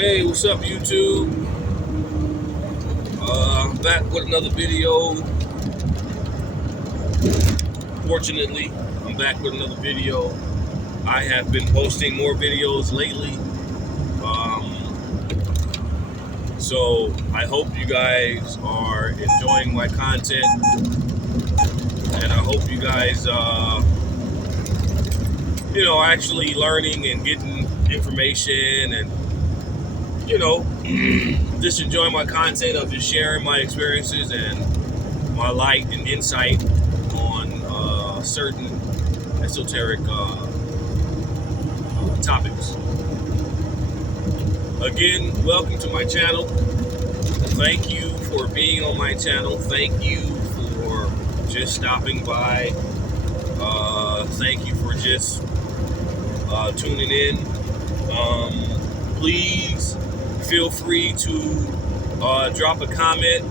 Hey, what's up, YouTube? I'm back with another video. Fortunately, I'm back with another video. I have been posting more videos lately. So I hope you guys are enjoying my content. And I hope you guys, actually learning and getting information and, just enjoying my content of just sharing my experiences and my light and insight on certain esoteric topics. Again, welcome to my channel. Thank you for being on my channel. Thank you for just stopping by. Thank you for just tuning in. Please feel free to drop a comment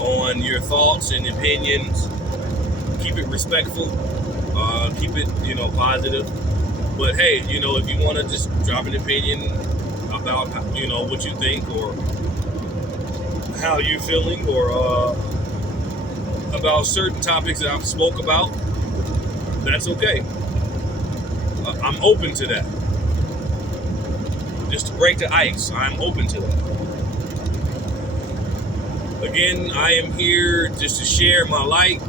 on your thoughts and opinions. Keep it respectful. Keep it, positive. But hey, if you want to just drop an opinion about, what you think or how you're feeling or about certain topics that I've spoke about, that's okay. I'm open to that. Just to break the ice, I'm open to that. Again, I am here just to share my light.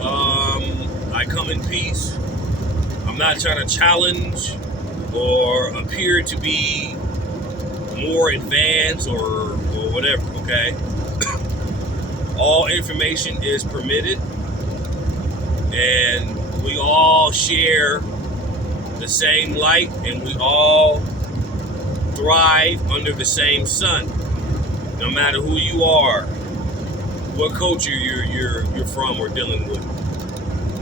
I come in peace. I'm not trying to challenge or appear to be more advanced or whatever, okay? All information is permitted, and we all share the same light, and we all thrive under the same sun. No matter who you are, what culture you're from or dealing with,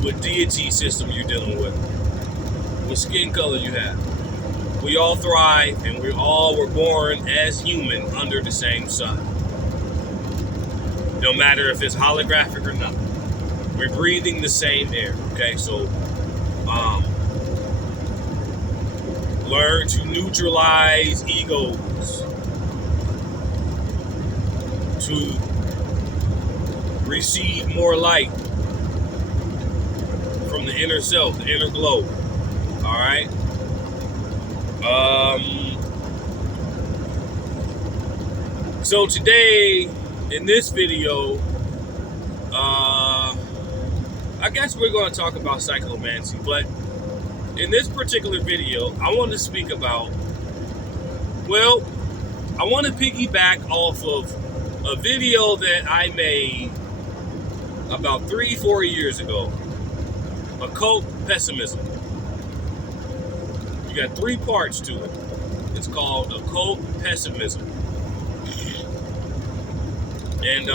what deity system you're dealing with, what skin color you have. We all thrive, and we all were born as human under the same sun. No matter if it's holographic or not. We're breathing the same air, okay? So, learn to neutralize egos, to receive more light from the inner self, the inner glow. All right. So today in this video, I guess we're going to talk about Cyclomancy, but in this particular video, I want to speak about, I want to piggyback off of a video that I made about 3-4 years ago, occult pessimism. You got 3 parts to it. It's called occult pessimism. And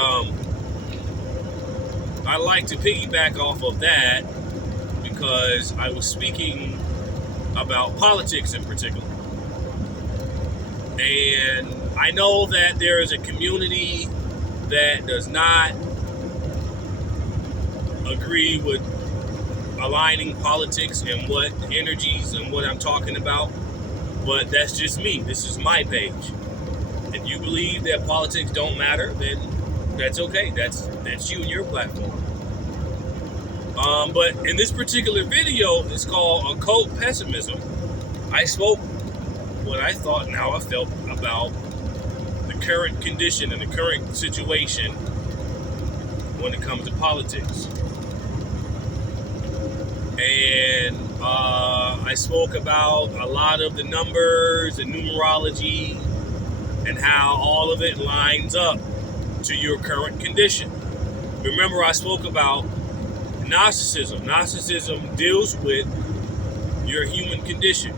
I like to piggyback off of that because I was speaking about politics in particular. And I know that there is a community that does not agree with aligning politics and what energies and what I'm talking about, but that's just me. This is my page. If you believe that politics don't matter, then that's okay. That's you and your platform. But in this particular video, it's called Occult Pessimism. I spoke what I thought and how I felt about the current condition and the current situation when it comes to politics. And I spoke about a lot of the numbers and numerology and how all of it lines up to your current condition. Remember, I spoke about Gnosticism. Gnosticism deals with your human condition.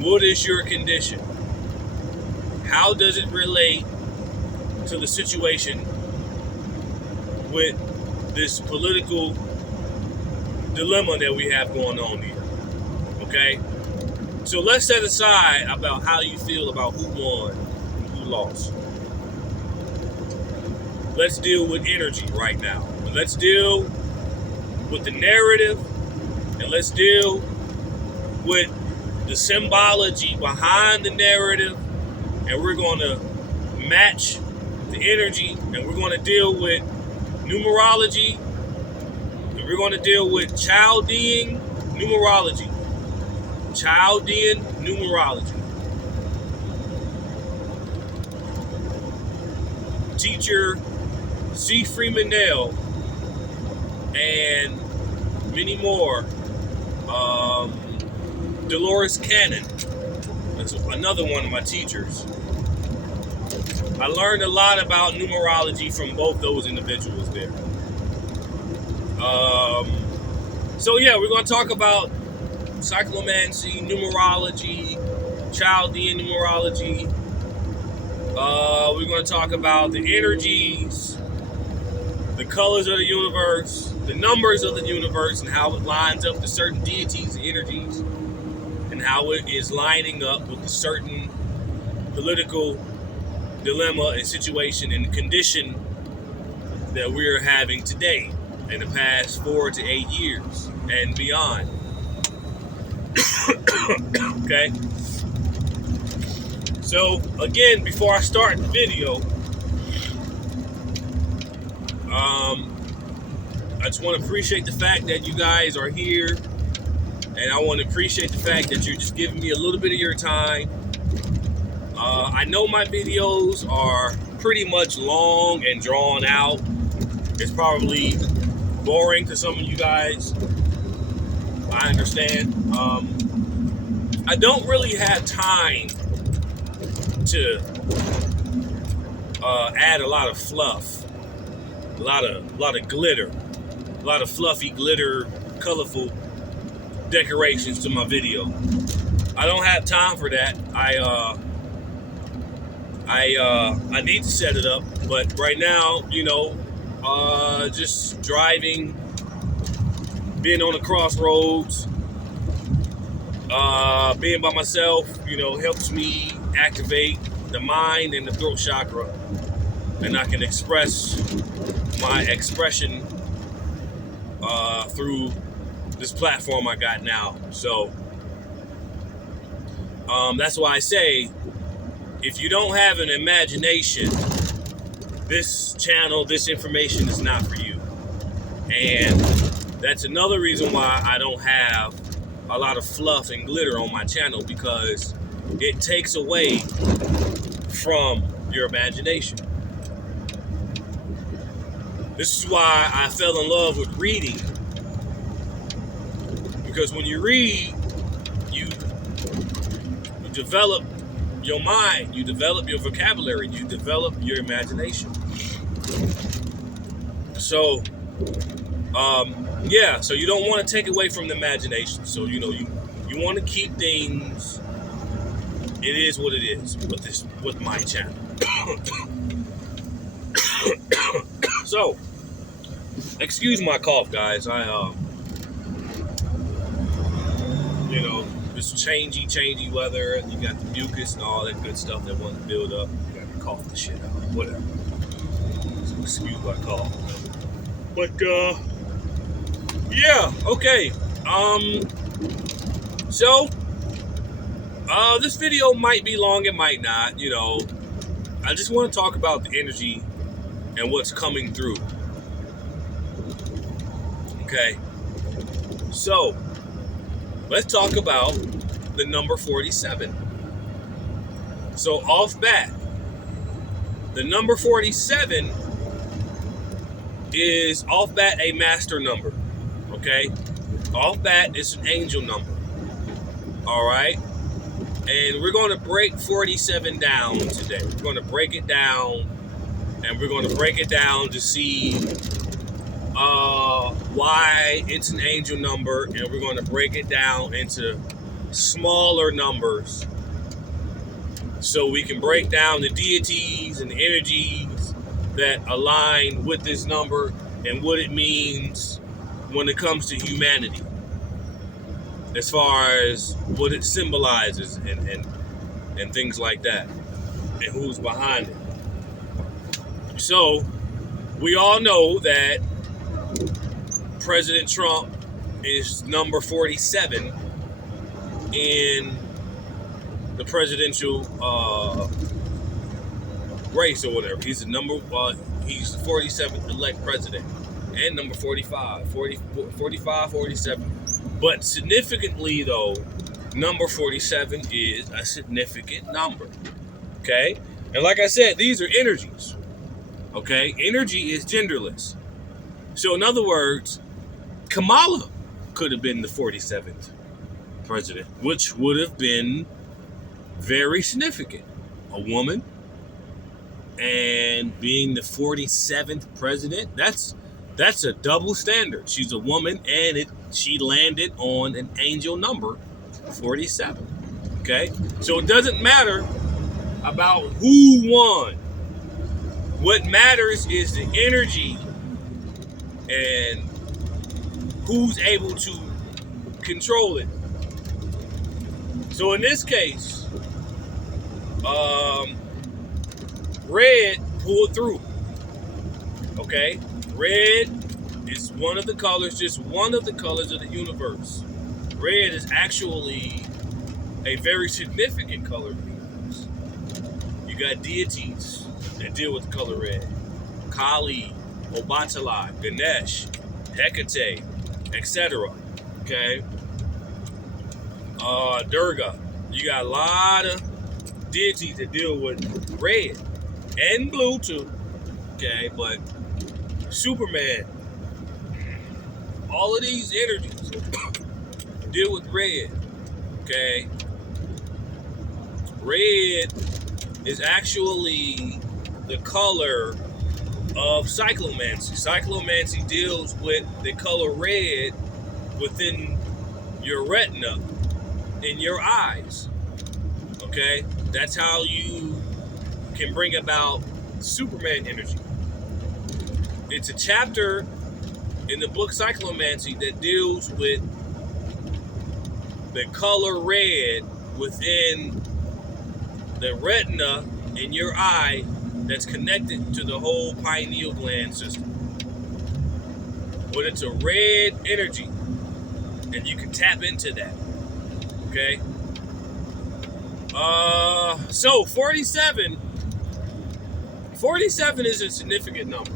What is your condition? How does it relate to the situation with this political dilemma that we have going on here? Okay? So let's set aside about how you feel about who won and who lost. Let's deal with energy right now. Let's deal with the narrative, and let's deal with the symbology behind the narrative, and we're going to match the energy, and we're going to deal with numerology, and we're going to deal with Chaldean numerology. Chaldean numerology. Teacher C. Freeman Nail and many more. Dolores Cannon. That's another one of my teachers. I learned a lot about numerology from both those individuals there. So yeah, we're going to talk about Cyclomancy, numerology, Chaldean numerology. We're going to talk about the energies, the colors of the universe, the numbers of the universe, and how it lines up to certain deities and energies, and how it is lining up with a certain political dilemma and situation and condition that we're having today in the past 4 to 8 years and beyond. Okay? So, again, before I start the video, I just want to appreciate the fact that you guys are here, and I want to appreciate the fact that you're just giving me a little bit of your time. I know my videos are pretty much long and drawn out. It's probably boring to some of you guys. I understand. I don't really have time to add a lot of fluff, a lot of glitter, a lot of fluffy glitter, colorful decorations to my video. I don't have time for that. I need to set it up, but right now, just driving, being on the crossroads, being by myself, helps me activate the mind and the throat chakra, and I can express my expression through this platform I got now. So that's why I say, if you don't have an imagination, this channel, this information is not for you. And that's another reason why I don't have a lot of fluff and glitter on my channel, because it takes away from your imagination. This is why I fell in love with reading, because when you read, you develop your mind, you develop your vocabulary, you develop your imagination. So, so you don't want to take away from the imagination. So, you want to keep things, it is what it is with my channel. So, excuse my cough, guys. This changey weather, you got the mucus and all that good stuff that wants to build up. You got to cough the shit out, whatever. So excuse my cough. But, yeah, okay. This video might be long, it might not, I just want to talk about the energy and what's coming through. Okay. So, let's talk about the number 47. So, off bat, the number 47 is off bat a master number. Okay? Off bat is an angel number. Alright? And we're going to break 47 down today. We're going to break it down, and we're going to break it down to see why it's an angel number, and we're going to break it down into smaller numbers so we can break down the deities and the energies that align with this number and what it means when it comes to humanity, as far as what it symbolizes and things like that, and who's behind it. So we all know that President Trump is number 47 in the presidential race or whatever. He's the he's the 47th elect president, and number 45, 47. But significantly though, number 47 is a significant number. Okay? And like I said, these are energies. Okay? Energy is genderless. So in other words, Kamala could have been the 47th president, which would have been very significant. A woman and being the 47th president, that's a double standard. She's a woman and she landed on an angel number 47. Okay? So it doesn't matter about who won. What matters is the energy and who's able to control it. So in this case, red pulled through. Okay? Red is one of the colors, just one of the colors of the universe. Red is actually a very significant color of the universe. You got deities that deal with the color red. Kali, Obatala, Ganesh, Hecate, etc. Okay? Durga. You got a lot of deities that deal with red and blue too. Okay, but Superman, all of these energies deal with red. Okay? Red is actually the color of Cyclomancy. Cyclomancy deals with the color red within your retina in your eyes. Okay? That's how you can bring about Superman energy. It's a chapter in the book Cyclomancy that deals with the color red within the retina in your eye that's connected to the whole pineal gland system. But it's a red energy, and you can tap into that. Okay? So 47 is a significant number.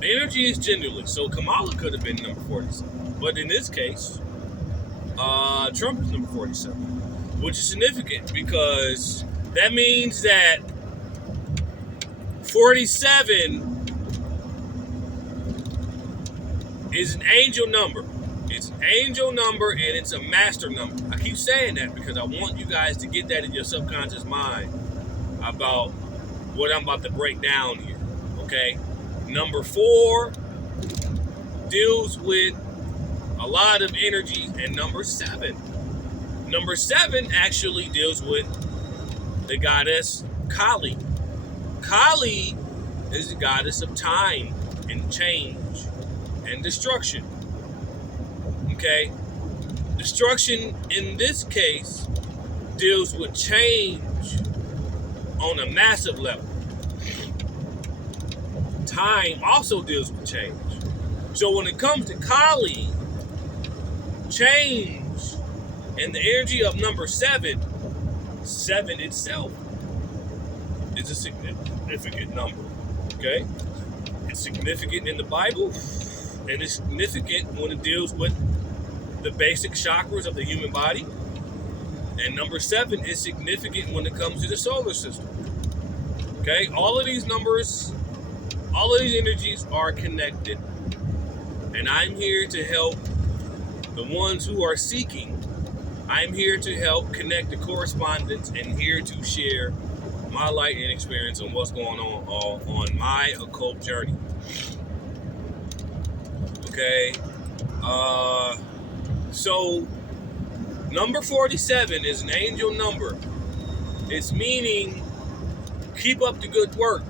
The energy is genderless, so Kamala could have been number 47. But in this case, Trump is number 47, which is significant because that means that 47 is an angel number. It's an angel number and it's a master number. I keep saying that because I want you guys to get that in your subconscious mind about what I'm about to break down here. Okay? Number 4 deals with a lot of energy, and number 7 actually deals with the goddess Kali. Kali is the goddess of time and change and destruction. Okay? Destruction in this case deals with change on a massive level. Time also deals with change. So when it comes to Kali, change and the energy of number 7 itself is a significant number. Okay? It's significant in the Bible, and it's significant when it deals with the basic chakras of the human body. And number 7 is significant when it comes to the solar system. Okay? All of these numbers, all of these energies are connected. And I'm here to help the ones who are seeking. I'm here to help connect the correspondence and here to share my light and experience on what's going on my occult journey. Okay? So, number 47 is an angel number. It's meaning keep up the good work.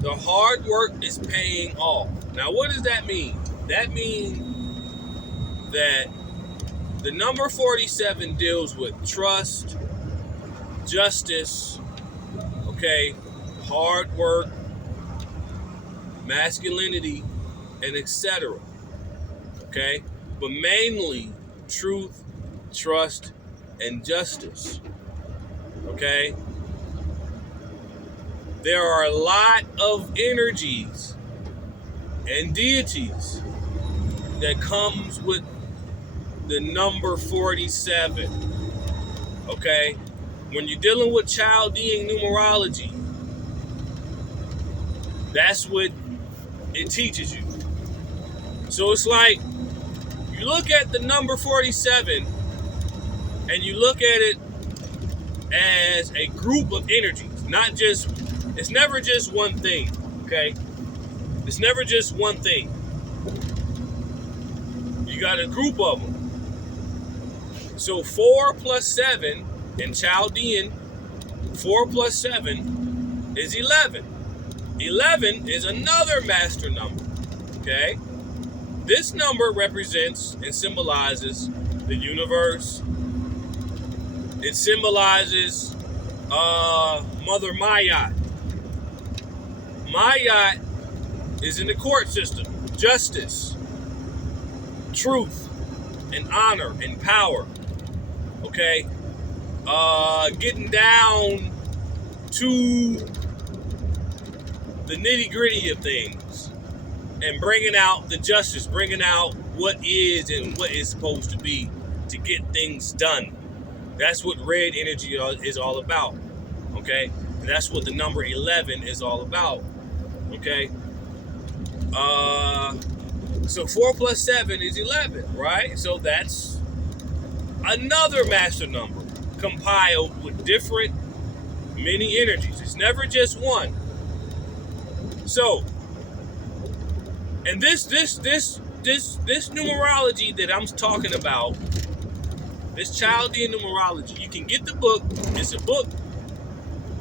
The hard work is paying off. Now, what does that mean? That means that the number 47 deals with trust, justice, okay, hard work, masculinity, and etc. Okay? But mainly truth, trust, and justice. Okay? There are a lot of energies and deities that comes with the number 47. Okay? When you're dealing with Chaldean numerology, that's what it teaches you. So it's like you look at the number 47 and you look at it as a group of energies, it's never just one thing, okay? It's never just one thing. You got a group of them. So 4 plus 7 in Chaldean, 4 plus 7 is 11. 11 is another master number, okay? This number represents and symbolizes the universe. It symbolizes Mother Mayat. Mayat is in the court system. Justice, truth, and honor, and power. Okay? Getting down to the nitty-gritty of things and bringing out the justice, bringing out what is and what is supposed to be to get things done. That's what red energy is all about, okay? And that's what the number 11 is all about, okay? So 4 plus 7 is 11, right? So that's another master number compiled with different many energies. It's never just one. So, and this numerology that I'm talking about, this Chaldean numerology, you can get the book. It's a book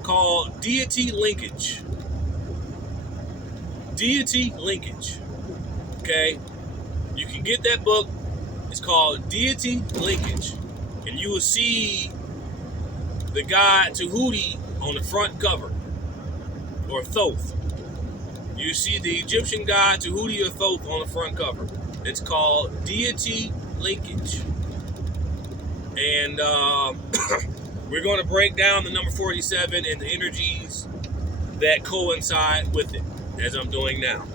called Deity Linkage. Deity Linkage. Okay? You can get that book. It's called Deity Linkage. And you will see the god Tahuti on the front cover. Or Thoth. You see the Egyptian god Tahuti or Thoth on the front cover. It's called Deity Linkage. And we're going to break down the number 47 and the energies that coincide with it, as I'm doing now.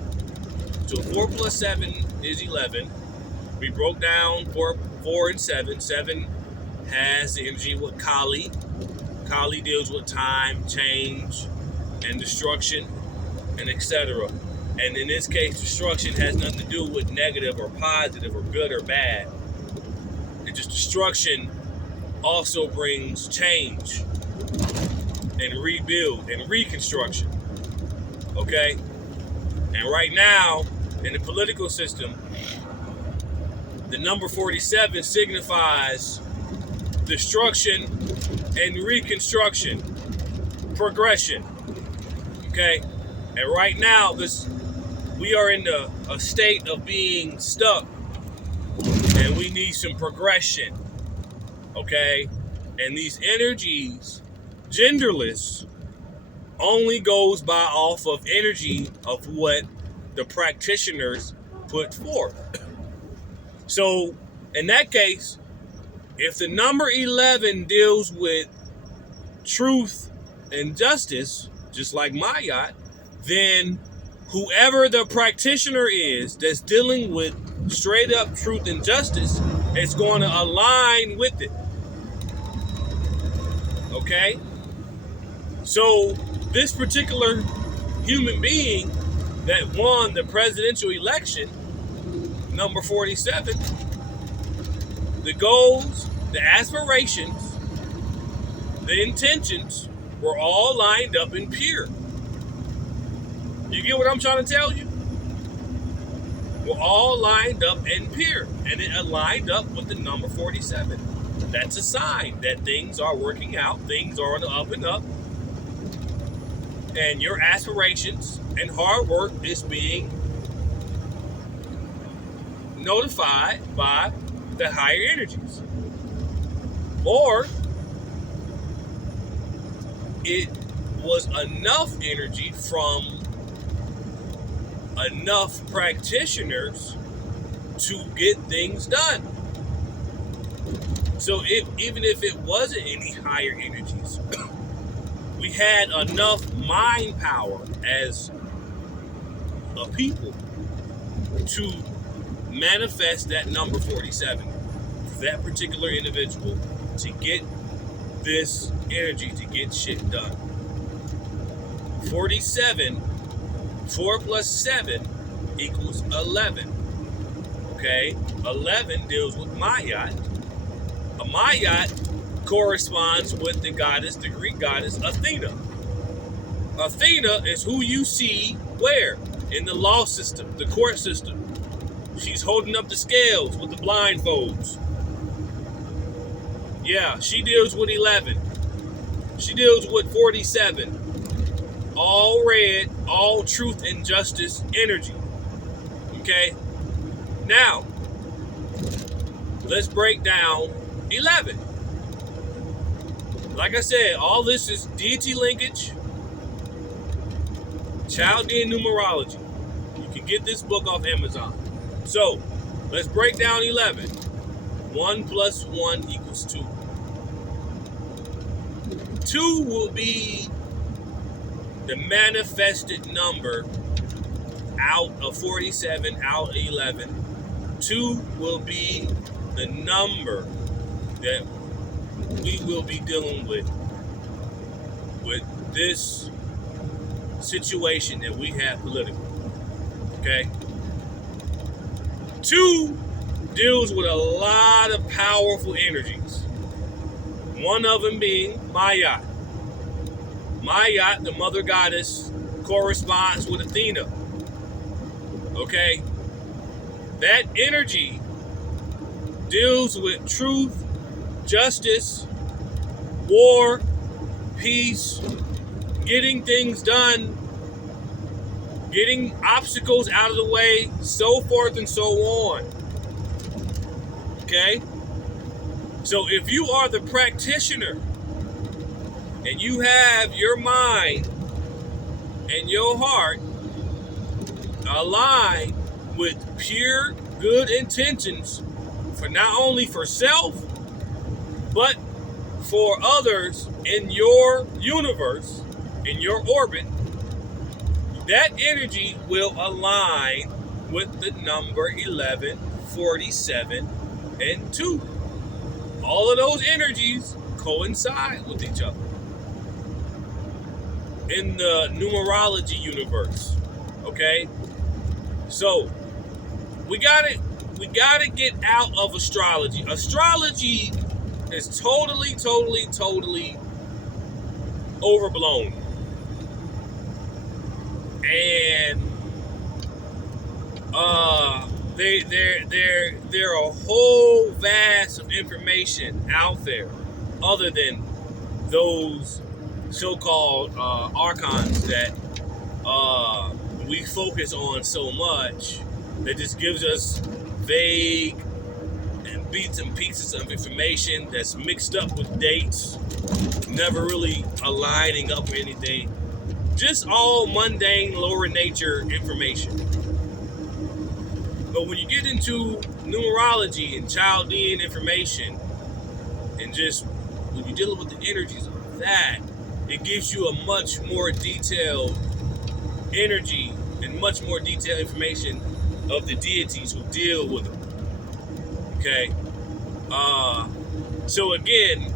So 4 plus 7 is 11. We broke down 4 and 7. 7 has the energy with Kali. Kali deals with time, change, and destruction, and etc. And in this case, destruction has nothing to do with negative or positive or good or bad. It's just destruction also brings change and rebuild and reconstruction. Okay? And right now, in the political system, the number 47 signifies destruction and reconstruction, progression. Okay? And right now, we are in a state of being stuck, and we need some progression. Okay? And these energies, genderless, only goes by off of energy of what the practitioners put forth. So, in that case, if the number 11 deals with truth and justice, just like Mayat, then whoever the practitioner is that's dealing with straight up truth and justice is going to align with it. Okay? So, this particular human being that won the presidential election, number 47, the goals, the aspirations, the intentions were all lined up and pure. You get what I'm trying to tell you? We're all lined up and pure, and it aligned up with the number 47. That's a sign that things are working out, things are on the up and up, and your aspirations and hard work is being notified by the higher energies. Or it was enough energy from enough practitioners to get things done. So even if it wasn't any higher energies, we had enough mind power as a people to manifest that number 47 for that particular individual to get this energy to get shit done. 47, 4 plus 7 equals 11. Okay? 11 deals with Mayat. A Mayat corresponds with the Greek goddess Athena. Athena is who you see where? In the law system, the court system. She's holding up the scales with the blindfolds. Yeah, she deals with 11. She deals with 47. All red, all truth and justice energy. Okay? Now, let's break down 11. Like I said, all this is deity linkage, Chaldean numerology. You can get this book off Amazon. So, let's break down 11. 1 plus 1 equals 2. 2 will be the manifested number out of 47, out of 11. 2 will be the number that we will be dealing with this situation that we have politically. Okay? 2 deals with a lot of powerful energies. One of them being Mayat. Mayat, the mother goddess, corresponds with Athena. Okay? That energy deals with truth, justice, war, peace, getting things done, getting obstacles out of the way, so forth and so on. Okay? So if you are the practitioner and you have your mind and your heart aligned with pure good intentions for not only for self, but for others in your universe, in your orbit, that energy will align with the number 11, 47, and 2. All of those energies coincide with each other in the numerology universe. Okay? So, we gotta get out of astrology. Astrology is totally overblown. And there are a whole vast of information out there other than those so-called archons that we focus on so much that just gives us vague and bits and pieces of information that's mixed up with dates, never really aligning up with anything. Just all mundane, lower nature information. But when you get into numerology and Chaldean information, and just when you're dealing with the energies of that, it gives you a much more detailed energy and much more detailed information of the deities who deal with them. Okay? So again,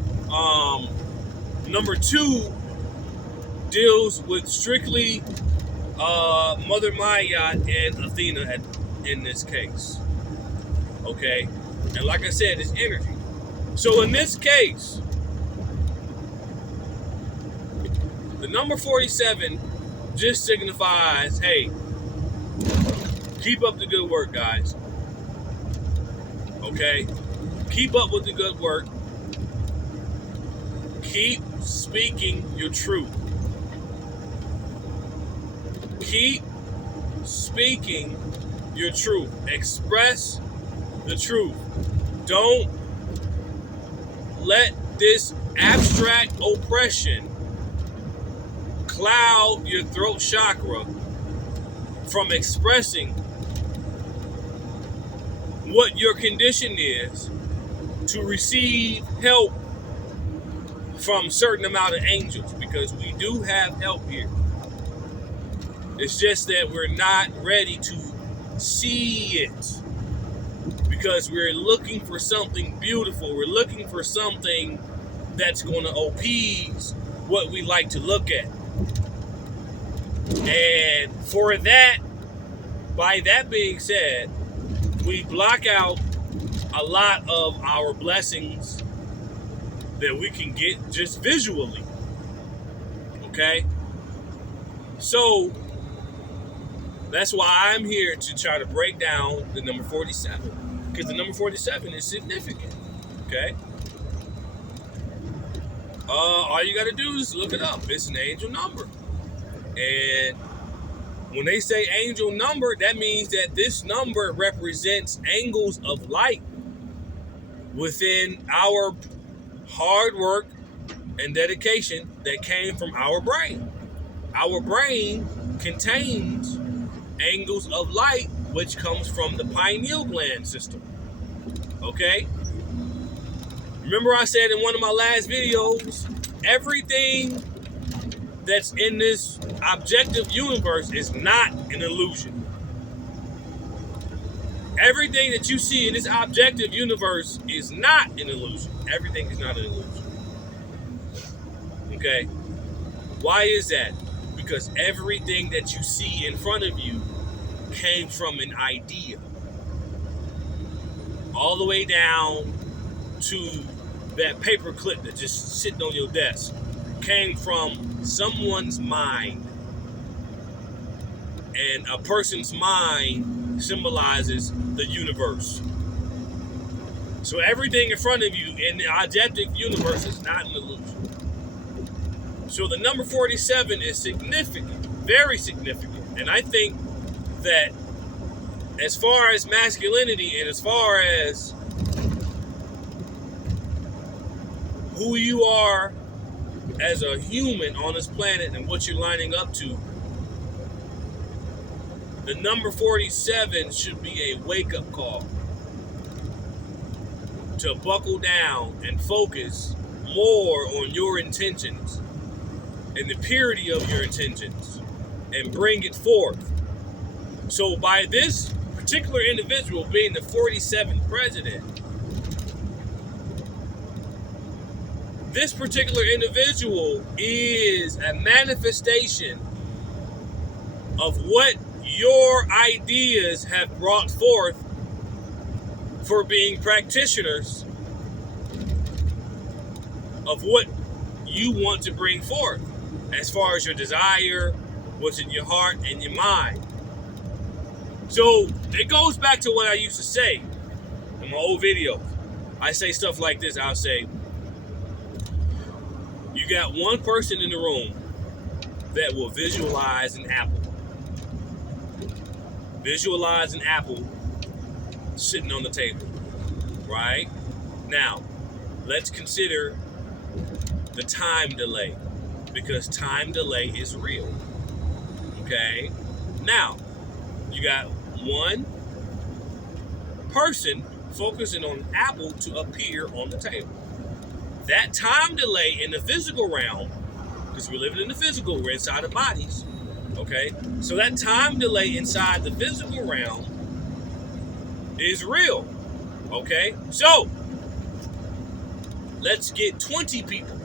number 2 deals with strictly Mother Mayat and Athena in this case. Okay? And like I said, it's energy. So in this case, the number 47 just signifies, hey, keep up the good work, guys. Okay? Keep up with the good work. Keep speaking your truth. Keep speaking your truth. Express the truth. Don't let this abstract oppression cloud your throat chakra from expressing what your condition is to receive help from a certain amount of angels, because we do have help here. It's just that we're not ready to see it, because we're looking for something beautiful. We're looking for something that's going to appease what we like to look at. And for that, by that being said, we block out a lot of our blessings that we can get just visually. Okay? So that's why I'm here to try to break down the number 47, because the number 47 is significant. Okay? All you got to do is look it up. It's an angel number. And when they say angel number, that means that this number represents angles of light within our hard work and dedication that came from our brain. Our brain contains angles of light, which comes from the pineal gland system. Okay? Remember I said in one of my last videos, everything that's in this objective universe is not an illusion. Everything that you see in this objective universe is not an illusion. Everything is not an illusion. Okay? Why is that? Because everything that you see in front of you came from an idea. All the way down to that paper clip that's just sitting on your desk came from someone's mind. And a person's mind symbolizes the universe. So everything in front of you in the objective universe is not an illusion. So the number 47 is significant, very significant. And I think that as far as masculinity and as far as who you are as a human on this planet and what you're lining up to, the number 47 should be a wake-up call to buckle down and focus more on your intentions and the purity of your intentions and bring it forth. So by this particular individual being the 47th president, this particular individual is a manifestation of what your ideas have brought forth for being practitioners of what you want to bring forth as far as your desire, what's in your heart and your mind. So it goes back to what I used to say in my old videos. I say stuff like this. I'll say, you got one person in the room that will visualize an apple. Visualize an apple sitting on the table, right? Now, let's consider the time delay, because time delay is real, okay? Now, you got one person focusing on an apple to appear on the table. That time delay in the physical realm, because we're living in the physical, we're inside of bodies, okay? So that time delay inside the physical realm is real, okay? So, let's get 20 people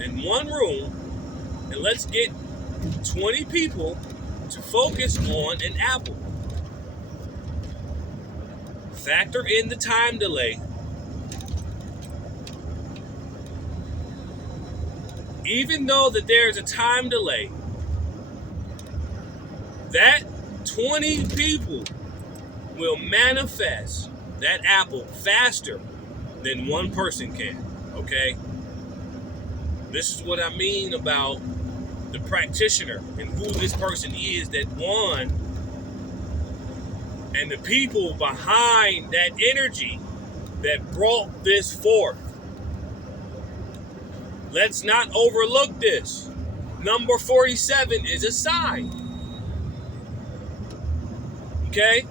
in one room, and let's get 20 people to focus on an apple. Factor in the time delay. Even though that there's a time delay, that 20 people will manifest that apple faster than one person can, okay? This is what I mean about the practitioner and who this person is that won, and the people behind that energy that brought this forth. Let's not overlook this. Number 47 is a sign. Okay?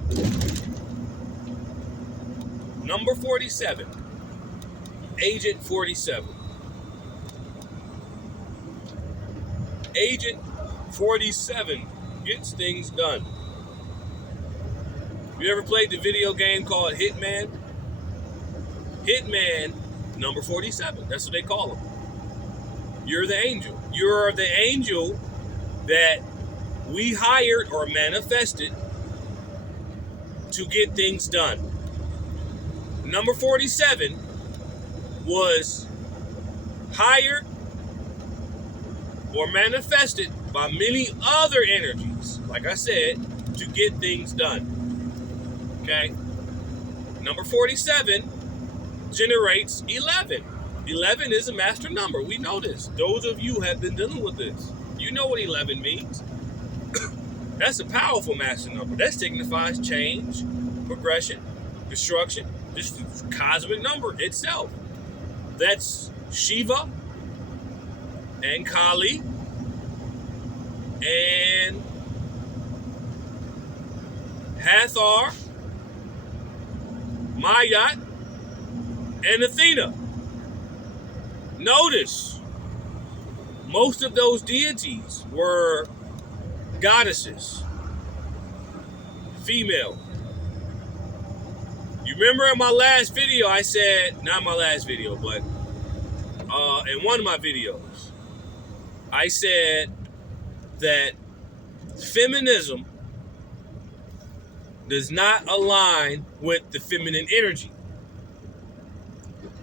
Number 47. Agent 47. Agent 47 gets things done. You ever played the video game called Hitman? Hitman number 47. That's what they call him. You're the angel. You're the angel that we hired or manifested to get things done. Number 47 was hired or manifested by many other energies, like I said, to get things done. Okay? Number 47 generates 11. 11 is a master number. We know this. Those of you who have been dealing with this, you know what 11 means. That's a powerful master number. That signifies change, progression, destruction, just the cosmic number itself. That's Shiva and Kali and Hathor, Mayat, and Athena. Notice, most of those deities were goddesses, female. You remember in my last video, I said, not my last video, but in one of my videos, I said that feminism does not align with the feminine energy.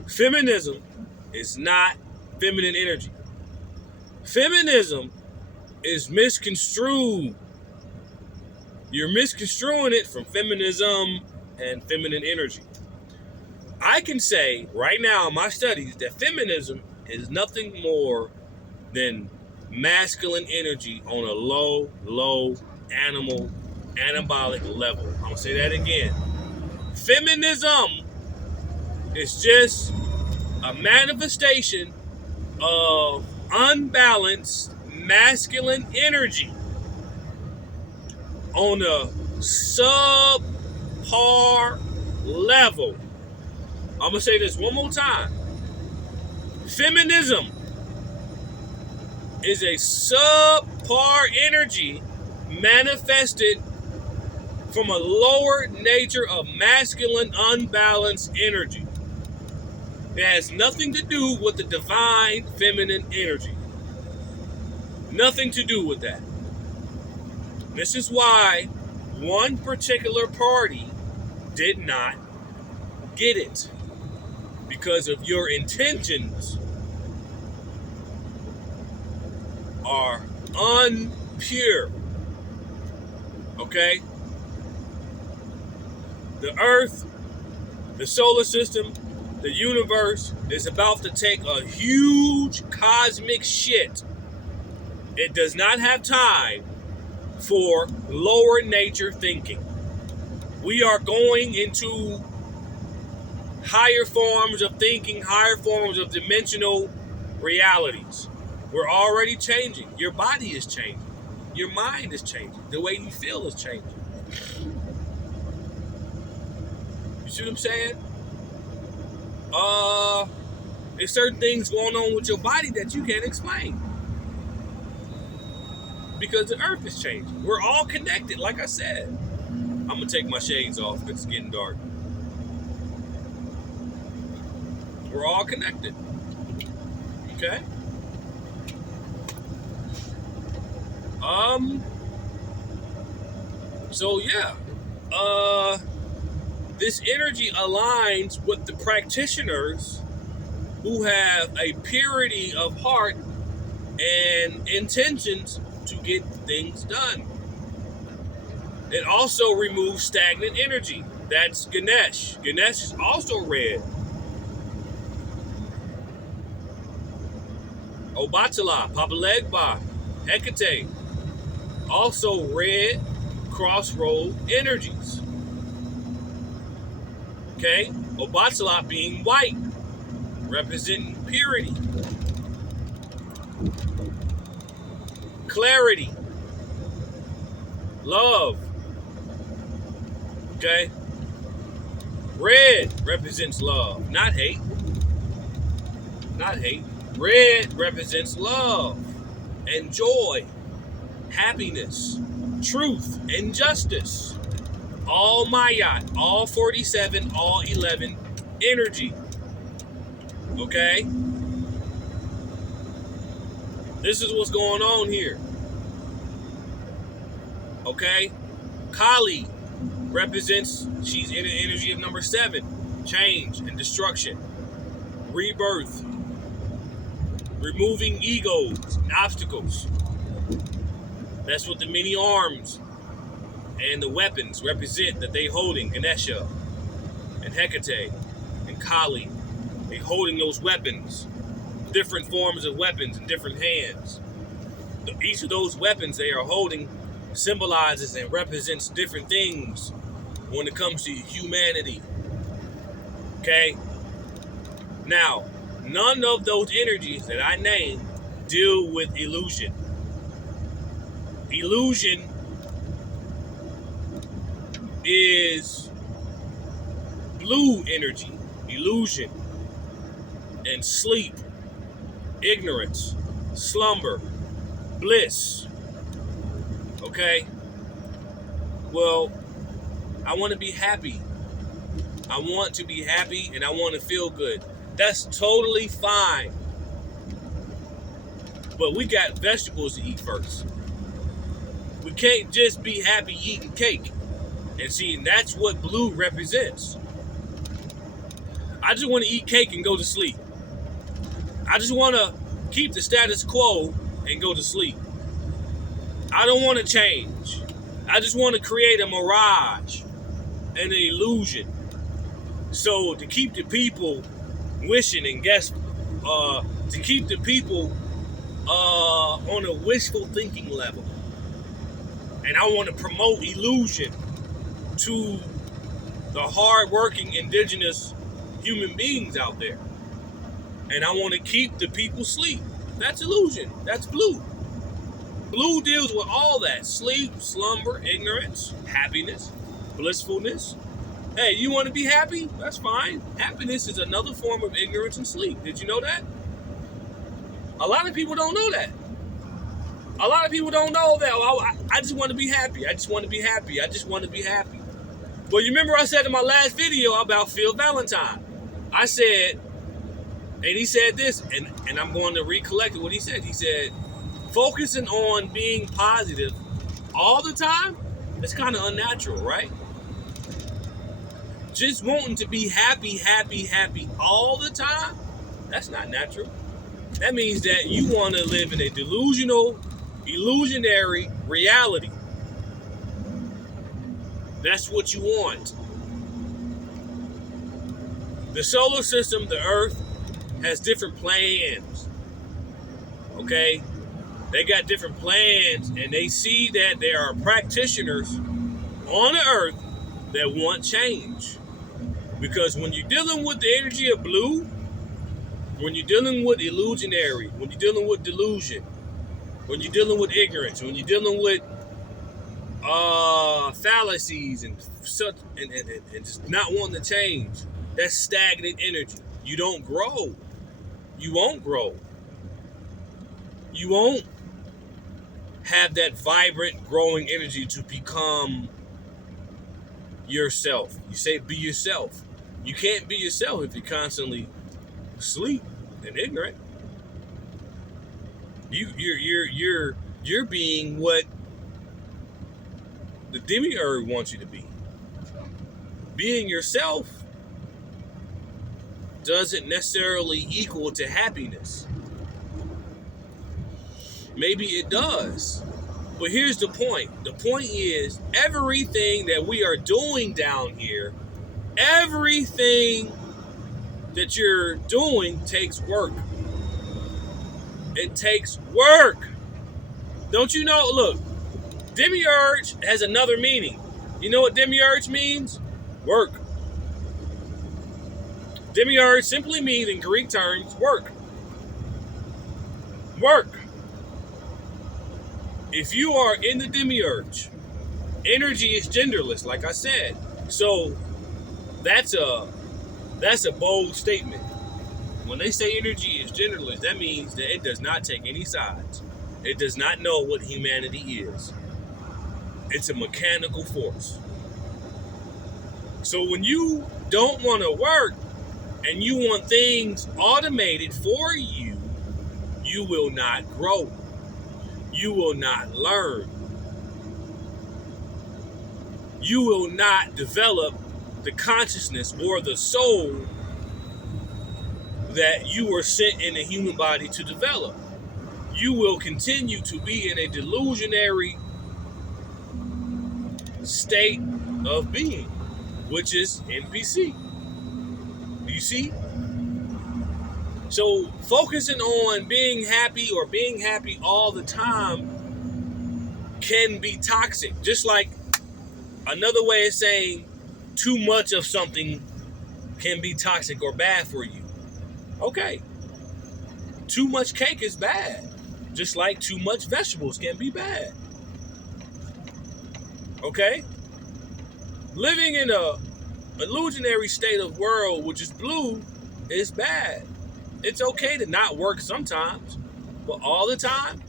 Feminism is not feminine energy. Feminism is misconstrued. You're misconstruing it from feminism and feminine energy. I can say right now in my studies that feminism is nothing more than masculine energy on a low anabolic level. I'm going to say that again. Feminism is just a manifestation of unbalanced masculine energy on a subpar level. I'm going to say this one more time. Feminism is a subpar energy manifested from a lower nature of masculine unbalanced energy. It has nothing to do with the divine feminine energy. Nothing to do with that. This is why one particular party did not get it. Because of your intentions are unpure. Okay? The earth, the solar system, the universe is about to take a huge cosmic shit. It does not have time for lower nature thinking. We are going into higher forms of thinking, higher forms of dimensional realities. We're already changing. Your body is changing. Your mind is changing. The way you feel is changing. You see what I'm saying? There's certain things going on with your body that you can't explain. Because the earth is changing. We're all connected, like I said. I'm going to take my shades off because it's getting dark. We're all connected. Okay? So yeah. This energy aligns with the practitioners who have a purity of heart and intentions to get things done. It also removes stagnant energy. That's Ganesh. Ganesh is also red. Obatala, Papalegba, Hecate, also red crossroad energies. Okay? Obatala being white, representing purity, clarity, love. Okay? Red represents love, not hate. Not hate. Red represents love and joy, happiness, truth, and justice. All Mayat, all 47, all 11 energy. Okay? This is what's going on here. Okay? Kali represents, she's in the energy of number 7, change and destruction, rebirth, removing egos and obstacles. That's what the many arms and the weapons represent that they holding. Ganesha and Hecate and Kali, they holding those weapons, different forms of weapons in different hands. Each of those weapons they are holding symbolizes and represents different things when it comes to humanity. Okay? Now, none of those energies that I named deal with illusion. Illusion is blue energy, illusion, and sleep, ignorance, slumber, bliss. Okay? Well, I want to be happy. I want to be happy and I want to feel good. That's totally fine. But we got vegetables to eat first. We can't just be happy eating cake. And see, that's what blue represents. I just want to eat cake and go to sleep. I just want to keep the status quo and go to sleep. I don't want to change. I just want to create a mirage and an illusion. So to keep the people wishing and guessing, to keep the people on a wishful thinking level. And I want to promote illusion to the hard-working indigenous human beings out there. And I want to keep the people asleep. That's illusion. That's blue. Blue deals with all that. Sleep, slumber, ignorance, happiness, blissfulness. Hey, you want to be happy? That's fine. Happiness is another form of ignorance and sleep. Did you know that? A lot of people don't know that. A lot of people don't know that. Oh, I just want to be happy. I just want to be happy. I just want to be happy. Well, you remember I said in my last video about Phil Valentine. I said, and he said this, and I'm going to recollect what he said. He said, focusing on being positive all the time, it's kind of unnatural, right? Just wanting to be happy all the time, that's not natural. That means that you want to live in a delusional, illusionary reality. That's what you want. The solar system, the Earth, has different plans. Okay? They got different plans, and they see that there are practitioners on the Earth that want change. Because when you're dealing with the energy of blue, when you're dealing with illusionary, when you're dealing with delusion, when you're dealing with ignorance, when you're dealing with fallacies and such, and just not wanting to change, that's stagnant energy. You don't grow. You won't grow. You won't have that vibrant, growing energy to become yourself. You say be yourself. You can't be yourself if you're constantly asleep and ignorant. You're being what the demiurge wants you to be. Being yourself doesn't necessarily equal to happiness. Maybe it does. But here's the point. The point is, everything that we are doing down here, everything that you're doing takes work. It takes work. Don't you know? Look, demiurge has another meaning. You know what demiurge means? Work. Demiurge simply means, in Greek terms, work. Work. If you are in the demiurge, energy is genderless, like I said. So That's a bold statement. When they say energy is genderless, that means that it does not take any sides. It does not know what humanity is. It's a mechanical force. So when you don't want to work and you want things automated for you, you will not grow. You will not learn. You will not develop the consciousness or the soul that you were sent in the human body to develop. You will continue to be in a delusionary state of being, which is NPC. You see? So focusing on being happy or being happy all the time can be toxic. Just like another way of saying too much of something can be toxic or bad for you. Okay. Too much cake is bad. Just like too much vegetables can be bad. Okay? Living in a illusionary state of world which is blue is bad. It's okay to not work sometimes, but all the time.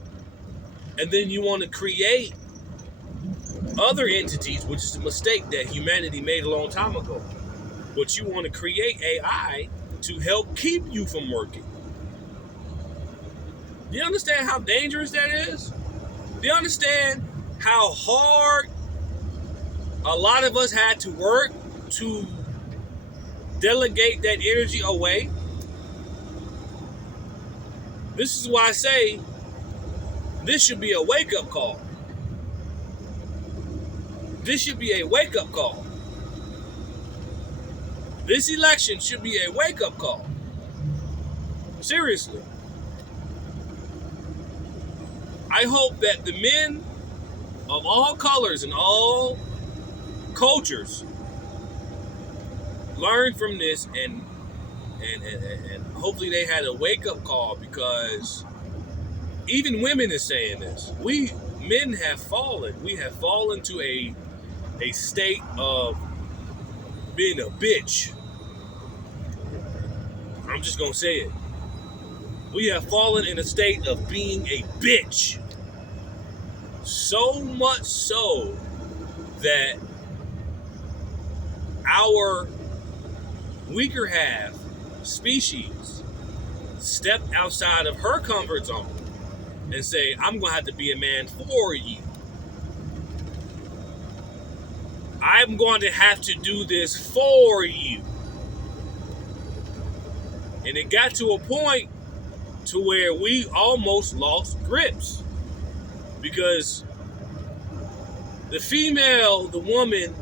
And then you want to create other entities, which is a mistake that humanity made a long time ago. But you want to create AI to help keep you from working. Do you understand how dangerous that is? Do you understand how hard a lot of us had to work to delegate that energy away? This is why I say this should be a wake-up call. This should be a wake-up call. This election should be a wake-up call. Seriously. I hope that the men of all colors and all cultures learn from this and hopefully they had a wake-up call, because even women is saying this. We men have fallen. We have fallen to a state of being a bitch. I'm just gonna say it. We have fallen in a state of being a bitch. So much so that our weaker half species step outside of her comfort zone and say, I'm going to have to be a man for you. I'm going to have to do this for you. And it got to a point to where we almost lost grips, because the female, the woman,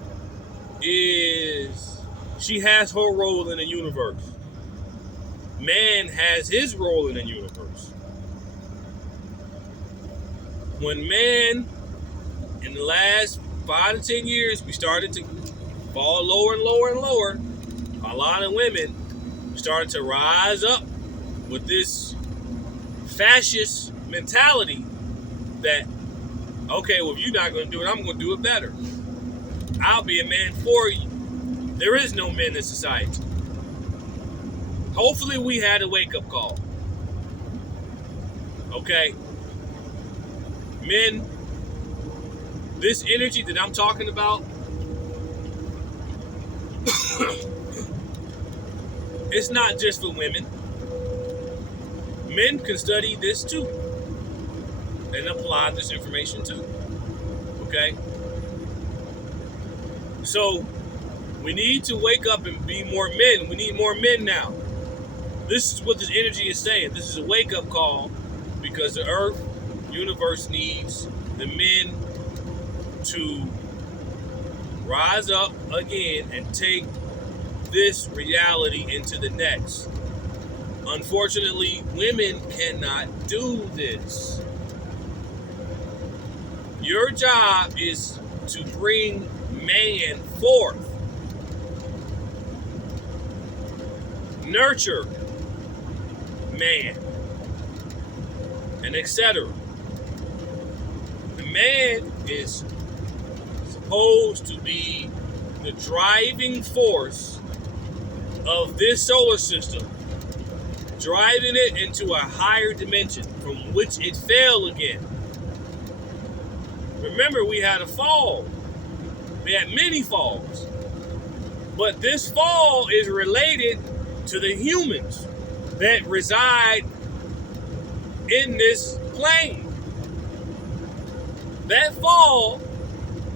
she has her role in the universe. Man has his role in the universe. When man, in the last 5 to 10 years, we started to fall lower and lower and lower, a lot of women started to rise up with this fascist mentality that, okay, well, if you're not going to do it, I'm going to do it better. I'll be a man for you. There is no men in society. Hopefully we had a wake-up call. Okay? Men, this energy that I'm talking about, it's not just for women. Men can study this too and apply this information too. Okay? So, we need to wake up and be more men. We need more men now. This is what this energy is saying. This is a wake-up call, because the earth, universe needs the men to rise up again and take this reality into the next. Unfortunately, women cannot do this. Your job is to bring man forth. Nurture man. And etc. The man is supposed to be the driving force of this solar system, driving it into a higher dimension from which it fell again. Remember, we had a fall. We had many falls. But this fall is related to the humans that reside in this plane. That fall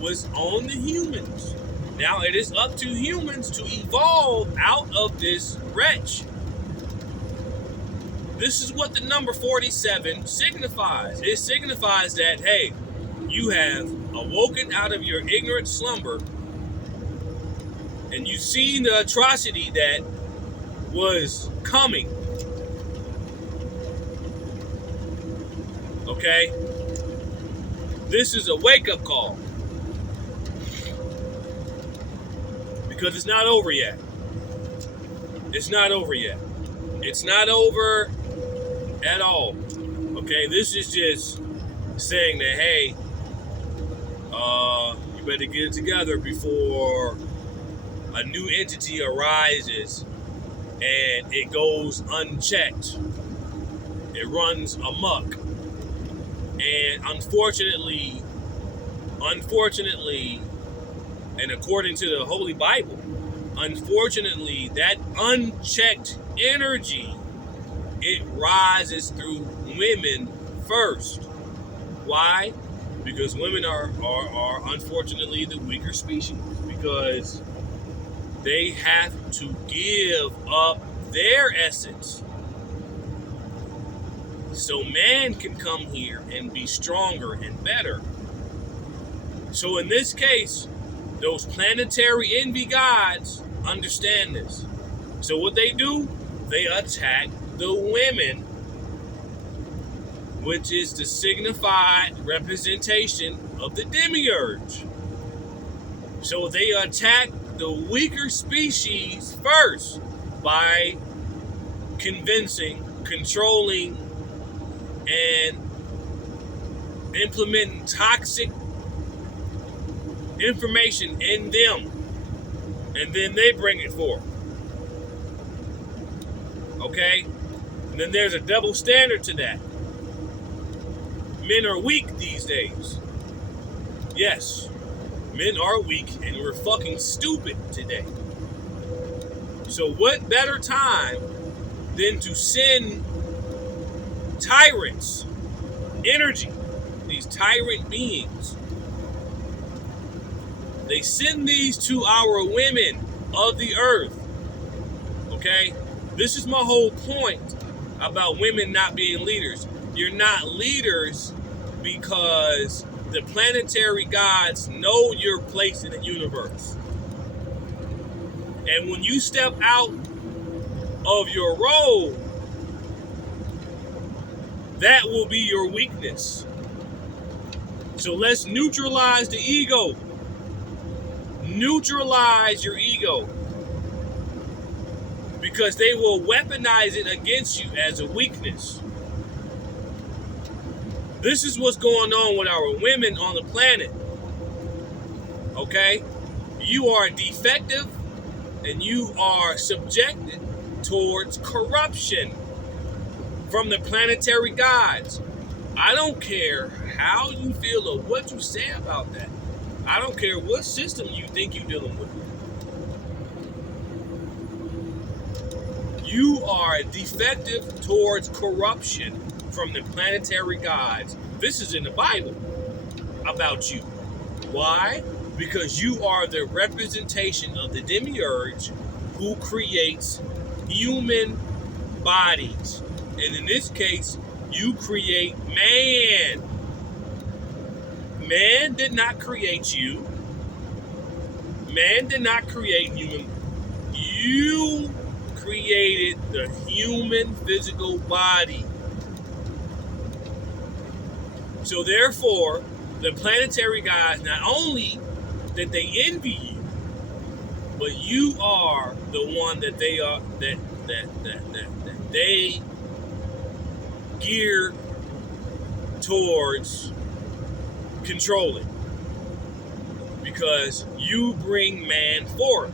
was on the humans. Now it is up to humans to evolve out of this wretch. This is what the number 47 signifies. It signifies that, hey, you have awoken out of your ignorant slumber and you've seen the atrocity that was coming. Okay? This is a wake-up call. Because it's not over yet. It's not over yet. It's not over at all. Okay? This is just saying that, hey, you better get it together before a new entity arises and it goes unchecked. It runs amok. And unfortunately, and according to the Holy Bible, unfortunately, that unchecked energy, it rises through women first. Why? Because women are unfortunately the weaker species, because they have to give up their essence so man can come here and be stronger and better. So in this case, those planetary envy gods understand this. So what they do, they attack the women, which is the signified representation of the demiurge. So they attack the weaker species first by convincing, controlling, and implementing toxic information in them, and then they bring it forth. Okay? And then there's a double standard to that. Men are weak these days. Yes, men are weak, and we're fucking stupid today. So what better time than to send tyrants, energy, these tyrant beings. They send these to our women of the earth. Okay? This is my whole point about women not being leaders. You're not leaders because the planetary gods know your place in the universe. And when you step out of your role, that will be your weakness. So let's neutralize the ego. Neutralize your ego. Because they will weaponize it against you as a weakness. This is what's going on with our women on the planet. Okay? You are defective and you are subjected towards corruption from the planetary gods. I don't care how you feel or what you say about that. I don't care what system you think you're dealing with. You are defective towards corruption from the planetary gods. This is in the Bible about you. Why? Because you are the representation of the demiurge who creates human bodies. And in this case, you create man. Man did not create you. Man did not create human. You created the human physical body. So therefore, the planetary gods, not only that they envy you, but you are the one that they are that they gear towards controlling, because you bring man forth.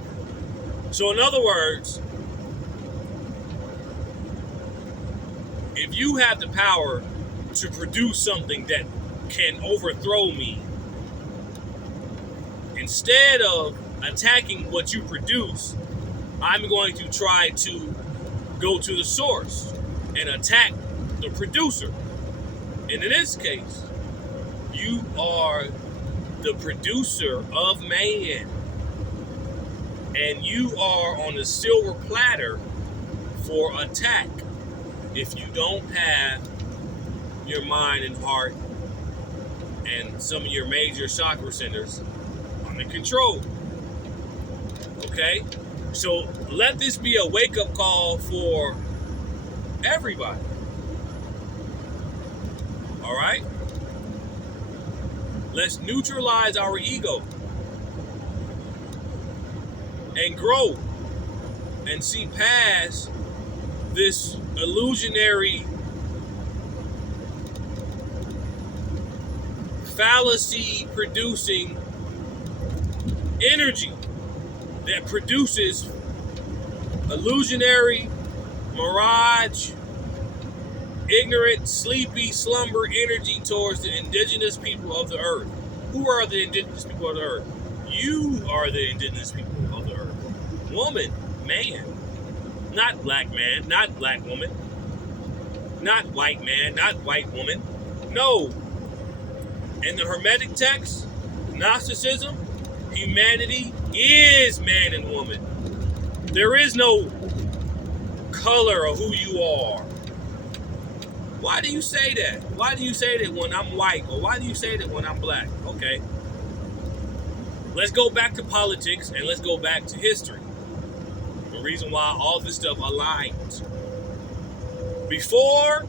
So in other words, if you have the power to produce something that can overthrow me, instead of attacking what you produce, I'm going to try to go to the source and attack the producer. And in this case, you are the producer of man. And you are on a silver platter for attack if you don't have your mind and heart and some of your major chakra centers under control. Okay? So let this be a wake-up call for everybody. All right? Let's neutralize our ego and grow and see past this illusionary, fallacy-producing energy that produces illusionary, mirage, ignorant, sleepy, slumber energy towards the indigenous people of the earth. Who are the indigenous people of the earth? You are the indigenous people of the earth. Woman, man, not black man, not black woman, not white man, not white woman. No. In the Hermetic text, Gnosticism, humanity is man and woman. There is no color of who you are. Why do you say that? Why do you say that when I'm white? Or why do you say that when I'm black? Okay. Let's go back to politics and let's go back to history. The reason why all this stuff aligns. Before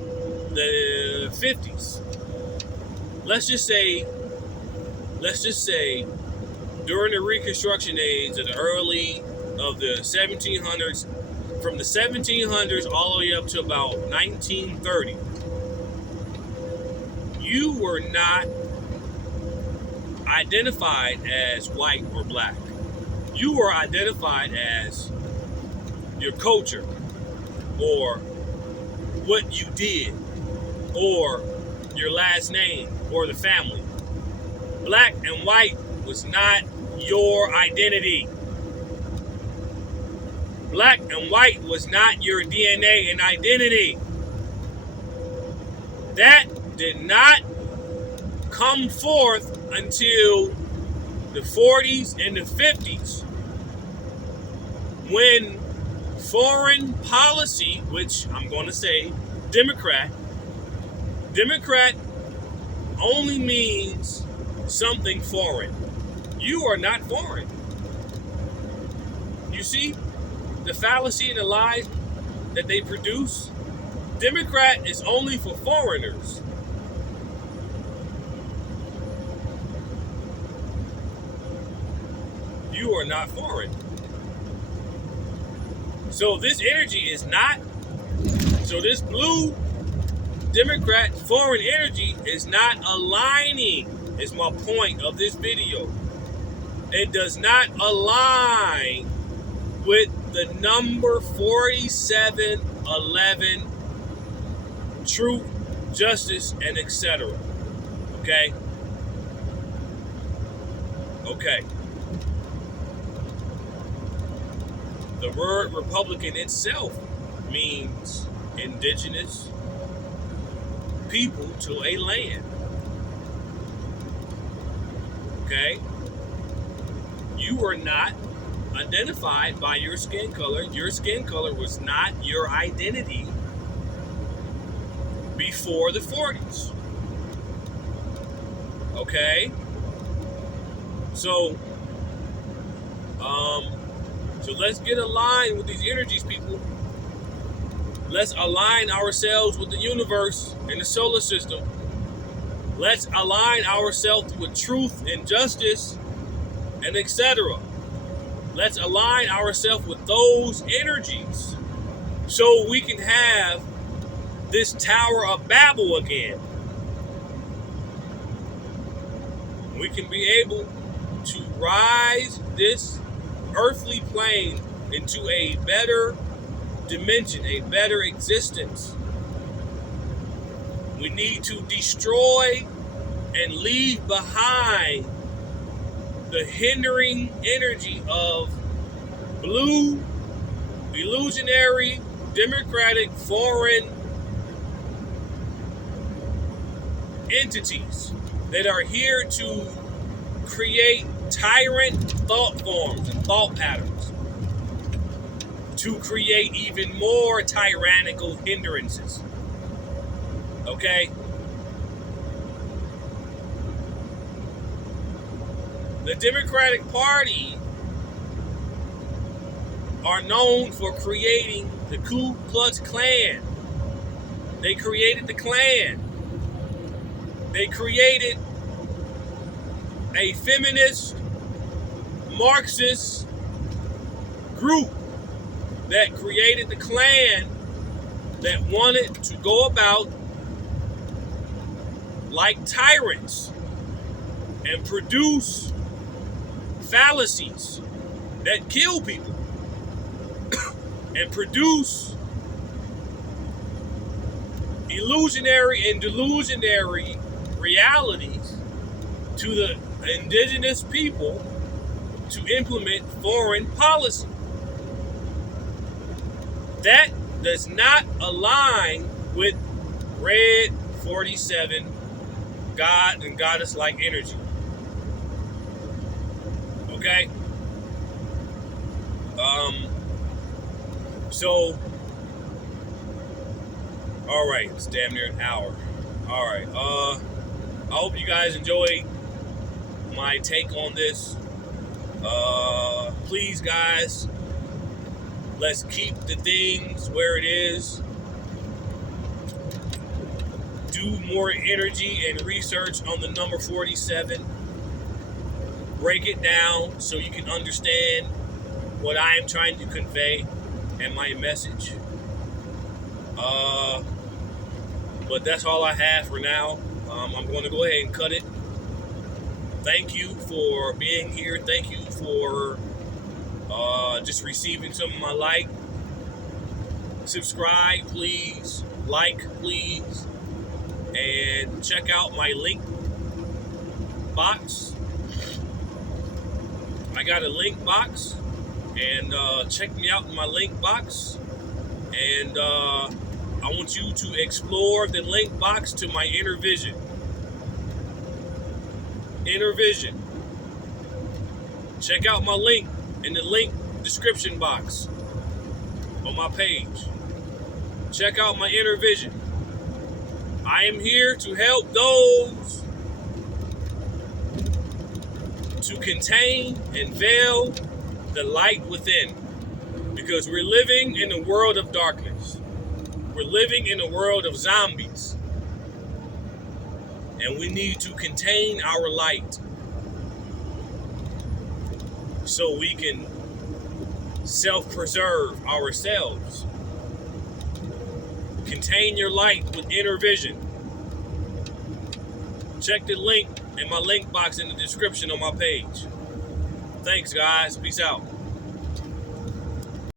the 50s, let's just say during the Reconstruction age of the early of the 1700s, from the 1700s all the way up to about 1930, you were not identified as white or black. You were identified as your culture or what you did or your last name or the family. Black and white was not your identity. Black and white was not your DNA and identity. That did not come forth until the 40s and the 50s, when foreign policy, which I'm going to say Democrat only means something foreign. You are not foreign. You see the fallacy and the lies that they produce? Democrat is only for foreigners. You are not foreign. So this energy is not, so this blue Democrat foreign energy is not aligning, is my point of this video. It does not align with the number 4711, truth, justice, and etc. Okay? Okay. The word Republican itself means indigenous people to a land. Okay? You were not identified by your skin color. Your skin color was not your identity before the 40s. Okay? So let's get aligned with these energies, people. Let's align ourselves with the universe and the solar system. Let's align ourselves with truth and justice and etc. Let's align ourselves with those energies so we can have this Tower of Babel again. We can be able to rise this earthly plane into a better dimension, a better existence, We need to destroy and leave behind the hindering energy of blue, illusionary, democratic, foreign entities that are here to create tyrant thought forms and thought patterns, to create even more tyrannical hindrances. Okay? The Democratic Party are known for creating the Ku Klux Klan. They created the Klan. They created a feminist, Marxist group that created the Klan that wanted to go about like tyrants and produce fallacies that kill people and produce illusionary and delusionary realities to the indigenous people to implement foreign policy. That does not align with Red 47 God and goddess-like energy. Okay? So, all right, it's damn near an hour. All right, I hope you guys enjoyed my take on this. Please, guys, let's keep the things where it is. Do more energy and research on the number 47. Break it down so you can understand what I am trying to convey and my message. But that's all I have for now. I'm going to go ahead and cut it. Thank you for being here. Thank you for just receiving some of my light. Subscribe, please. Like, please. And check out my link box. I got a link box. And check me out in my link box. And I want you to explore the link box to my inner vision. Inner vision. Check out my link in the link description box on my page. Check out my inner vision. I am here to help those to contain and veil the light within, because we're living in a world of darkness. We're living in a world of zombies, and we need to contain our light so we can self-preserve ourselves. Contain your light with inner vision. Check the link in my link box in the description on my page. Thanks, guys. Peace out.